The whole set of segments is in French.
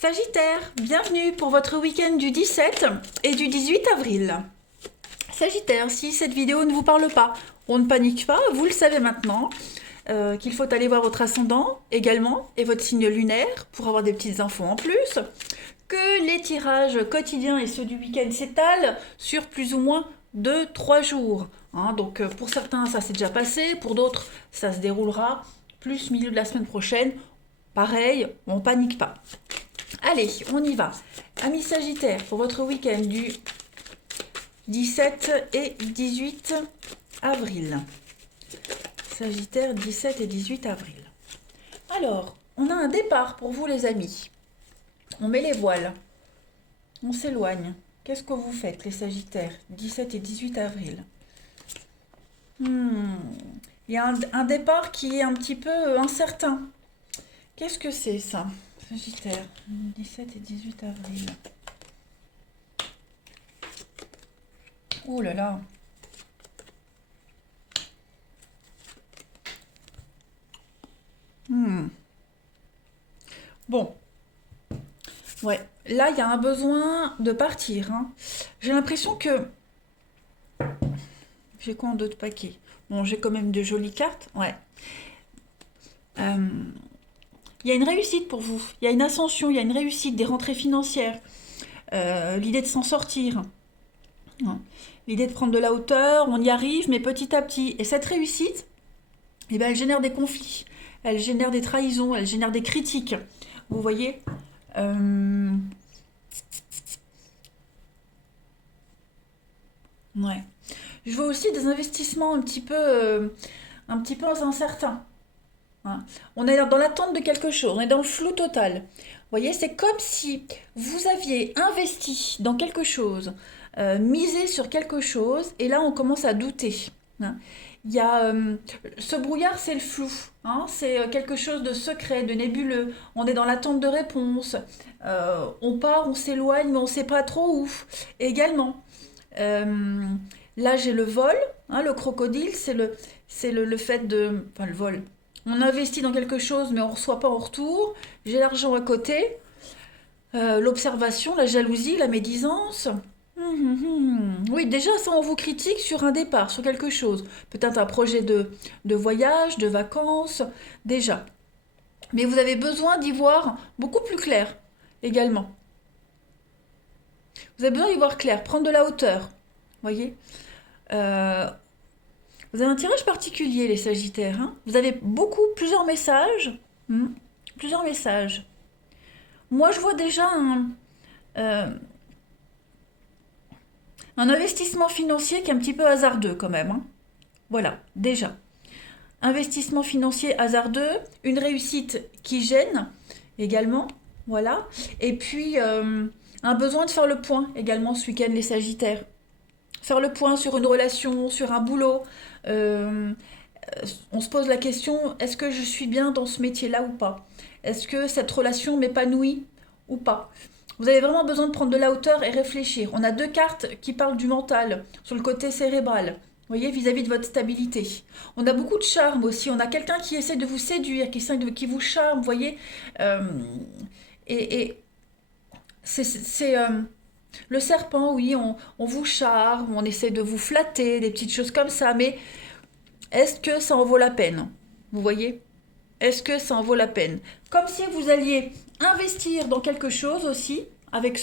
Sagittaire, bienvenue pour votre week-end du 17 et du 18 avril. Sagittaire, si cette vidéo ne vous parle pas, on ne panique pas, vous le savez maintenant, qu'il faut aller voir votre ascendant également et votre signe lunaire pour avoir des petites infos en plus, que les tirages quotidiens et ceux du week-end s'étalent sur plus ou moins 2-3 jours. Donc pour certains ça s'est déjà passé, pour d'autres ça se déroulera plus milieu de la semaine prochaine. Pareil, on panique pas. Allez, on y va. Amis Sagittaire, pour votre week-end du 17 et 18 avril. Sagittaire, 17 et 18 avril. Alors, on a un départ pour vous les amis. On met les voiles. On s'éloigne. Qu'est-ce que vous faites les Sagittaires, 17 et 18 avril? Il y a un départ qui est un petit peu incertain. Qu'est-ce que c'est ça, Sagittaire, 17 et 18 avril. Oh là là. Bon, ouais, là il y a un besoin de partir. J'ai l'impression que... J'ai quoi en d'autres paquets? Bon, j'ai quand même de jolies cartes, ouais. Il y a une réussite pour vous, il y a une ascension, il y a une réussite, des rentrées financières, l'idée de s'en sortir, l'idée de prendre de la hauteur, on y arrive, mais petit à petit. Et cette réussite, eh ben, elle génère des conflits, elle génère des trahisons, elle génère des critiques. Vous voyez. Ouais. Je vois aussi des investissements un petit peu incertains. On est dans l'attente de quelque chose, on est dans le flou total. Vous voyez, c'est comme si vous aviez investi dans quelque chose, misé sur quelque chose, et là on commence à douter. hein. Il y a ce brouillard, c'est le flou. C'est quelque chose de secret, de nébuleux. On est dans l'attente de réponses. On part, on s'éloigne, mais on ne sait pas trop où. Également. Euh, Là, j'ai le vol, le crocodile, c'est le fait de... Enfin, le vol. On investit dans quelque chose, mais on ne reçoit pas en retour. J'ai l'argent à côté. L'observation, la jalousie, la médisance. Oui, déjà, ça, on vous critique sur un départ, sur quelque chose. Peut-être un projet de voyage, de vacances, déjà. Mais vous avez besoin d'y voir beaucoup plus clair, également. Vous avez besoin d'y voir clair, prendre de la hauteur. Voyez. Euh, Vous avez un tirage particulier, les Sagittaires. Vous avez plusieurs messages. Plusieurs messages. Moi, je vois déjà euh, un investissement financier qui est un petit peu hasardeux quand même. Voilà, déjà. Investissement financier hasardeux, une réussite qui gêne également. Voilà. Et puis, un besoin de faire le point également ce week-end, les Sagittaires. Faire le point sur une relation, sur un boulot. Euh, on se pose la question, est-ce que je suis bien dans ce métier-là ou pas? Est-ce que cette relation m'épanouit ou pas? Vous avez vraiment besoin de prendre de la hauteur et réfléchir. On a deux cartes qui parlent du mental, sur le côté cérébral. Vous voyez, vis-à-vis de votre stabilité. On a beaucoup de charme aussi. On a quelqu'un qui essaie de vous séduire, qui vous charme, vous voyez. Euh, et c'est le serpent, oui, on vous charme, on essaie de vous flatter, des petites choses comme ça. Mais est-ce que ça en vaut la peine? Vous voyez? Est-ce que ça en vaut la peine? Comme si vous alliez investir dans quelque chose aussi, avec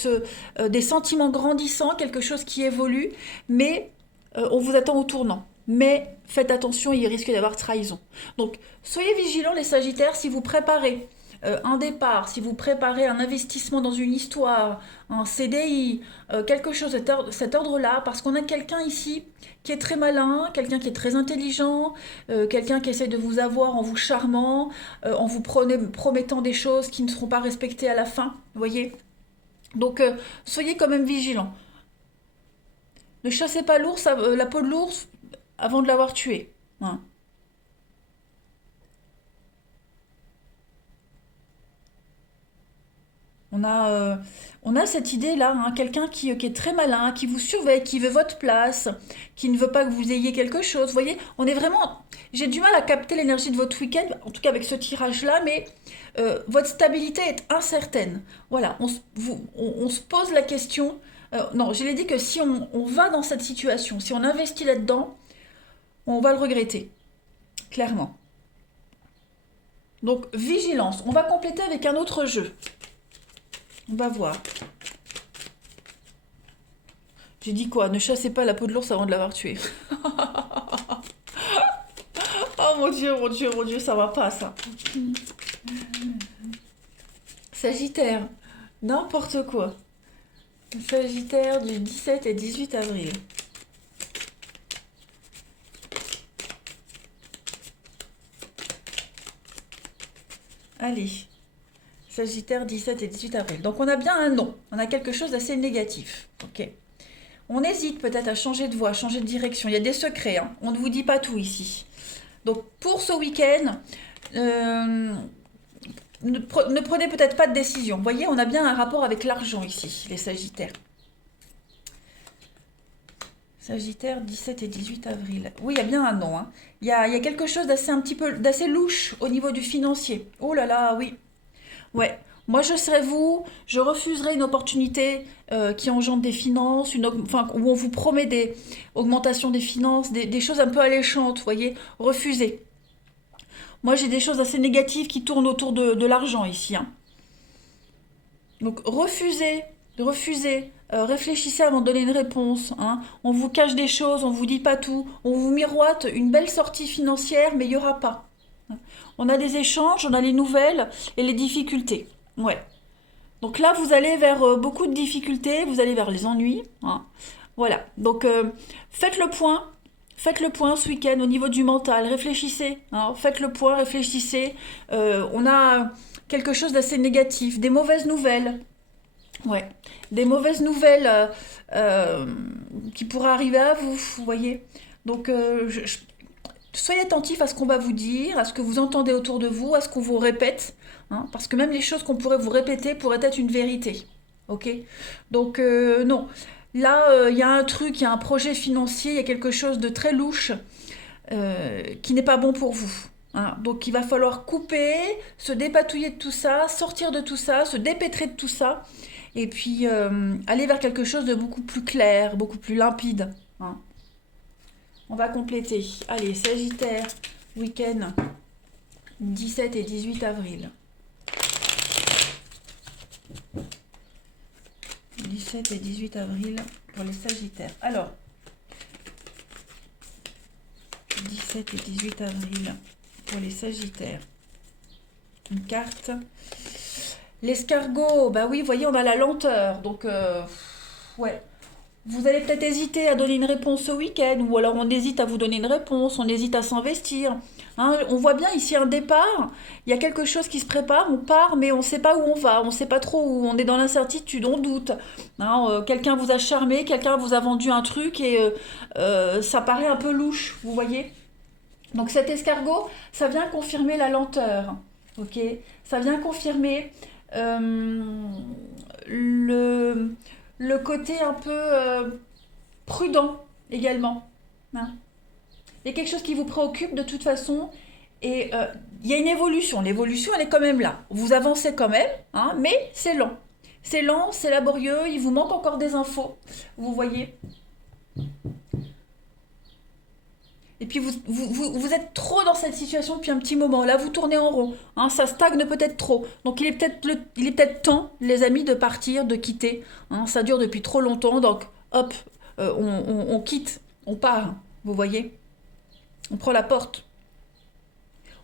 des sentiments grandissants, quelque chose qui évolue, mais on vous attend au tournant. Mais faites attention, il risque d'avoir trahison. Donc, soyez vigilants les Sagittaires si vous préparez un départ, si vous préparez un investissement dans une histoire, un CDI, quelque chose de cet ordre-là, parce qu'on a quelqu'un ici qui est très malin, quelqu'un qui est très intelligent, quelqu'un qui essaie de vous avoir en vous charmant, en vous promettant des choses qui ne seront pas respectées à la fin, vous voyez. Donc soyez quand même vigilants. Ne chassez pas la peau de l'ours avant de l'avoir tué. Hein. On a cette idée-là, hein, quelqu'un qui est très malin, qui vous surveille, qui veut votre place, qui ne veut pas que vous ayez quelque chose. Vous voyez, on est vraiment... J'ai du mal à capter l'énergie de votre week-end, en tout cas avec ce tirage-là, mais votre stabilité est incertaine. Voilà, on se pose la question. Non, je l'ai dit que si on va dans cette situation, si on investit là-dedans, on va le regretter, clairement. Donc, vigilance. On va compléter avec un autre jeu. On va voir. J'ai dit quoi? Ne chassez pas la peau de l'ours avant de l'avoir tué. Oh mon Dieu, mon Dieu, mon Dieu, ça va pas ça. Sagittaire, n'importe quoi. Sagittaire du 17 et 18 avril. Allez, Sagittaire 17 et 18 avril. Donc on a bien un non, on a quelque chose d'assez négatif. Ok. On hésite peut-être à changer de voie, changer de direction. Il y a des secrets, hein. On ne vous dit pas tout ici. Donc pour ce week-end, ne prenez peut-être pas de décision. Vous voyez, on a bien un rapport avec l'argent ici, les Sagittaires. Sagittaire 17 et 18 avril. Oui, il y a bien un non, hein. Il y a quelque chose d'assez louche au niveau du financier. Oh là là, oui. Ouais. Moi, je serais vous, je refuserais une opportunité qui engendre des finances, enfin, où on vous promet des augmentations des finances, des choses un peu alléchantes, vous voyez. Refusez. Moi, j'ai des choses assez négatives qui tournent autour de l'argent ici, hein. Donc, refusez, réfléchissez avant de donner une réponse, hein. On vous cache des choses, on vous dit pas tout, on vous miroite une belle sortie financière, mais il n'y aura pas. On a des échanges, on a les nouvelles et les difficultés. Ouais. Donc là, vous allez vers beaucoup de difficultés, vous allez vers les ennuis, hein. Voilà. Donc, faites le point. Faites le point ce week-end au niveau du mental. Réfléchissez, hein. Faites le point, réfléchissez. On a quelque chose d'assez négatif, des mauvaises nouvelles. Ouais. Des mauvaises nouvelles qui pourraient arriver à vous, vous voyez. Donc, soyez attentifs à ce qu'on va vous dire, à ce que vous entendez autour de vous, à ce qu'on vous répète, hein, parce que même les choses qu'on pourrait vous répéter pourraient être une vérité. Ok. Donc, non. Là, il y a un truc, il y a un projet financier, il y a quelque chose de très louche qui n'est pas bon pour vous, hein. Donc, il va falloir couper, se dépatouiller de tout ça, sortir de tout ça, se dépêtrer de tout ça, et puis aller vers quelque chose de beaucoup plus clair, beaucoup plus limpide, hein. On va compléter. Allez, Sagittaire, week-end 17 et 18 avril. 17 et 18 avril pour les Sagittaires. Alors, 17 et 18 avril pour les Sagittaires. Une carte. L'escargot, bah oui, vous voyez, on a la lenteur. Donc, ouais. Vous allez peut-être hésiter à donner une réponse ce week-end, ou alors on hésite à vous donner une réponse, on hésite à s'investir, hein. On voit bien ici un départ, il y a quelque chose qui se prépare, on part, mais on ne sait pas où on va, on ne sait pas trop où, on est dans l'incertitude, on doute, hein. Quelqu'un vous a charmé, quelqu'un vous a vendu un truc et ça paraît un peu louche, vous voyez. Donc cet escargot, ça vient confirmer la lenteur, ok. Ça vient confirmer le côté un peu prudent également, hein. Il y a quelque chose qui vous préoccupe de toute façon et il y a une évolution. L'évolution, elle est quand même là. Vous avancez quand même, hein, mais c'est lent. C'est lent, c'est laborieux, il vous manque encore des infos, vous voyez. Et puis vous êtes trop dans cette situation depuis un petit moment. Là, vous tournez en rond, hein, ça stagne peut-être trop. Donc il est peut-être temps, les amis, de partir, de quitter, hein. Ça dure depuis trop longtemps, donc hop, on quitte, on part, vous voyez. On prend la porte.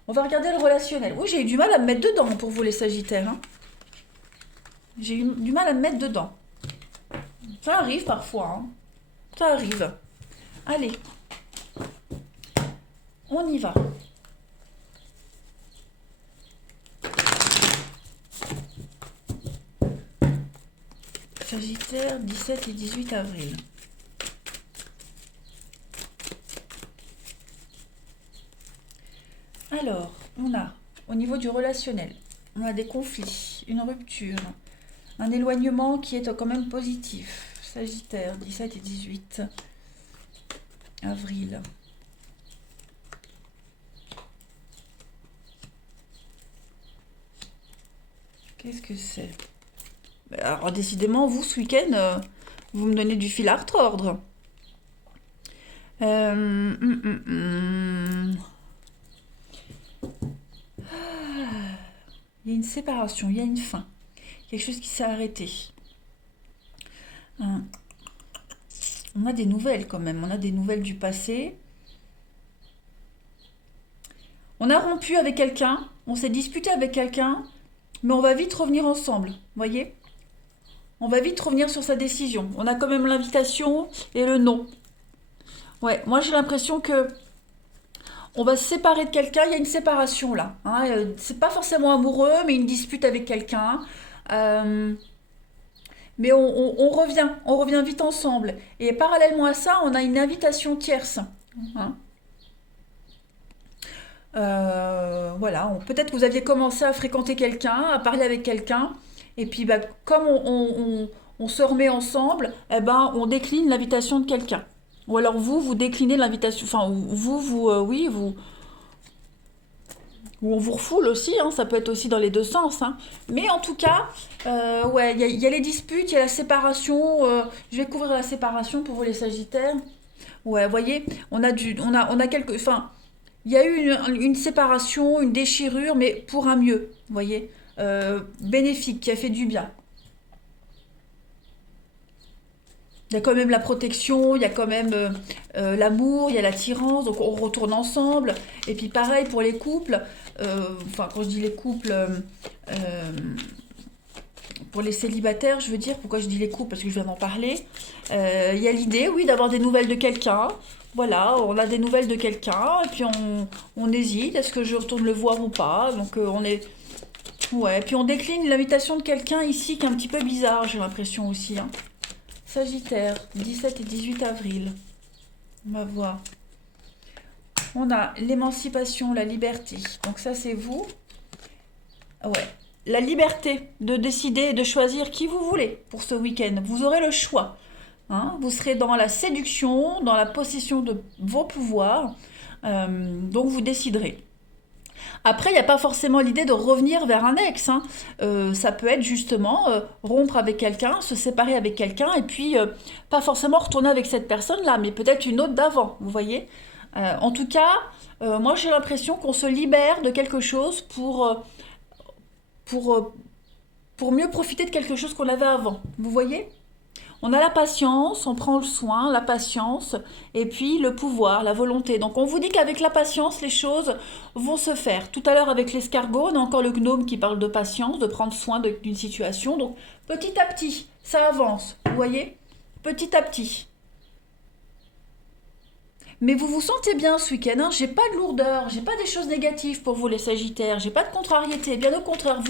On va regarder le relationnel. Oui, j'ai eu du mal à me mettre dedans pour vous les Sagittaires, hein. J'ai eu du mal à me mettre dedans. Ça arrive parfois, hein. Ça arrive. Allez, on y va. Sagittaire, 17 et 18 avril. Alors, on a, au niveau du relationnel, on a des conflits, une rupture, Un éloignement qui est quand même positif. Sagittaire, 17 et 18 avril. Qu'est-ce que c'est? Alors, décidément, vous, ce week-end, vous me donnez du fil à retordre. Euh, hum, hum, hum. Il y a une séparation, il y a une fin. Quelque chose qui s'est arrêté. Hein. On a des nouvelles quand même, on a des nouvelles du passé. On a rompu avec quelqu'un, on s'est disputé avec quelqu'un, mais on va vite revenir ensemble, voyez? On va vite revenir sur sa décision. On a quand même l'invitation et le non. Ouais, moi j'ai l'impression que on va se séparer de quelqu'un, il y a une séparation là. Hein. C'est pas forcément amoureux, mais une dispute avec quelqu'un. Euh, mais on revient vite ensemble. Et parallèlement à ça, on a une invitation tierce. Hein. Voilà, peut-être que vous aviez commencé à fréquenter quelqu'un, à parler avec quelqu'un, et puis bah, comme on se remet ensemble, eh ben, on décline l'invitation de quelqu'un. Ou alors vous déclinez l'invitation, enfin, oui, ou on vous refoule aussi, hein, ça peut être aussi dans les deux sens. Hein. Mais en tout cas, ouais, il y a les disputes, il y a la séparation. Je vais couvrir la séparation pour vous les Sagittaires. Ouais, vous voyez, on a quelques, enfin, il y a eu une séparation, une déchirure, mais pour un mieux, vous voyez, bénéfique, qui a fait du bien. Il y a quand même la protection, il y a quand même l'amour, il y a l'attirance, donc on retourne ensemble. Et puis pareil pour les couples, enfin quand je dis les couples, pour les célibataires, je veux dire, pourquoi je dis les couples, parce que je viens d'en parler, il y a l'idée, oui, d'avoir des nouvelles de quelqu'un. Voilà, on a des nouvelles de quelqu'un, et puis on hésite, est-ce que je retourne le voir ou pas? Donc on est... Ouais, puis on décline l'invitation de quelqu'un ici qui est un petit peu bizarre, j'ai l'impression aussi. Hein. Sagittaire, 17 et 18 avril. On va voir. On a l'émancipation, la liberté. Donc ça, c'est vous. Ouais. La liberté de décider et de choisir qui vous voulez pour ce week-end. Vous aurez le choix. Hein. Vous serez dans la séduction, dans la possession de vos pouvoirs. Donc vous déciderez. Après, il n'y a pas forcément l'idée de revenir vers un ex. Hein. Ça peut être justement rompre avec quelqu'un, se séparer avec quelqu'un, et puis pas forcément retourner avec cette personne-là, mais peut-être une autre d'avant, vous voyez. En tout cas, moi j'ai l'impression qu'on se libère de quelque chose pour, euh, pour mieux profiter de quelque chose qu'on avait avant, vous voyez. On a la patience, on prend le soin, la patience, et puis le pouvoir, la volonté. Donc on vous dit qu'avec la patience, les choses vont se faire. Tout à l'heure avec l'escargot, on a encore le gnome qui parle de patience, de prendre soin d'une situation. Donc petit à petit, ça avance, vous voyez? Petit à petit. Mais vous vous sentez bien ce week-end, hein. J'ai pas de lourdeur, j'ai pas des choses négatives pour vous les Sagittaires, j'ai pas de contrariété, bien au contraire,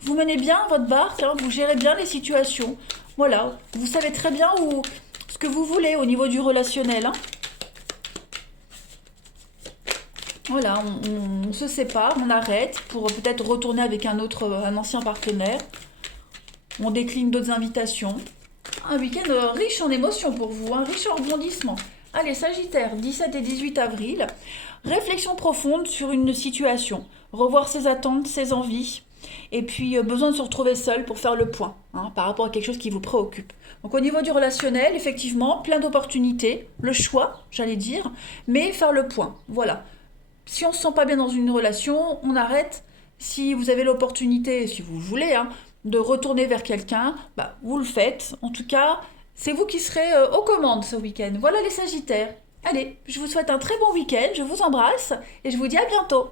vous menez bien votre barque, hein, vous gérez bien les situations. Voilà, vous savez très bien ce que vous voulez au niveau du relationnel. Hein. Voilà, on se sépare, on arrête pour peut-être retourner avec un ancien partenaire. On décline d'autres invitations. Un week-end riche en émotions pour vous, hein, riche en rebondissements. Allez, Sagittaire, 17 et 18 avril. Réflexion profonde sur une situation. Revoir ses attentes, ses envies. Et puis, besoin de se retrouver seul pour faire le point hein, par rapport à quelque chose qui vous préoccupe. Donc, au niveau du relationnel, effectivement, plein d'opportunités. Le choix, j'allais dire, mais faire le point. Voilà. Si on ne se sent pas bien dans une relation, on arrête. Si vous avez l'opportunité, si vous voulez, hein, de retourner vers quelqu'un, bah, vous le faites. En tout cas, c'est vous qui serez aux commandes ce week-end. Voilà les Sagittaires. Allez, je vous souhaite un très bon week-end, je vous embrasse et je vous dis à bientôt.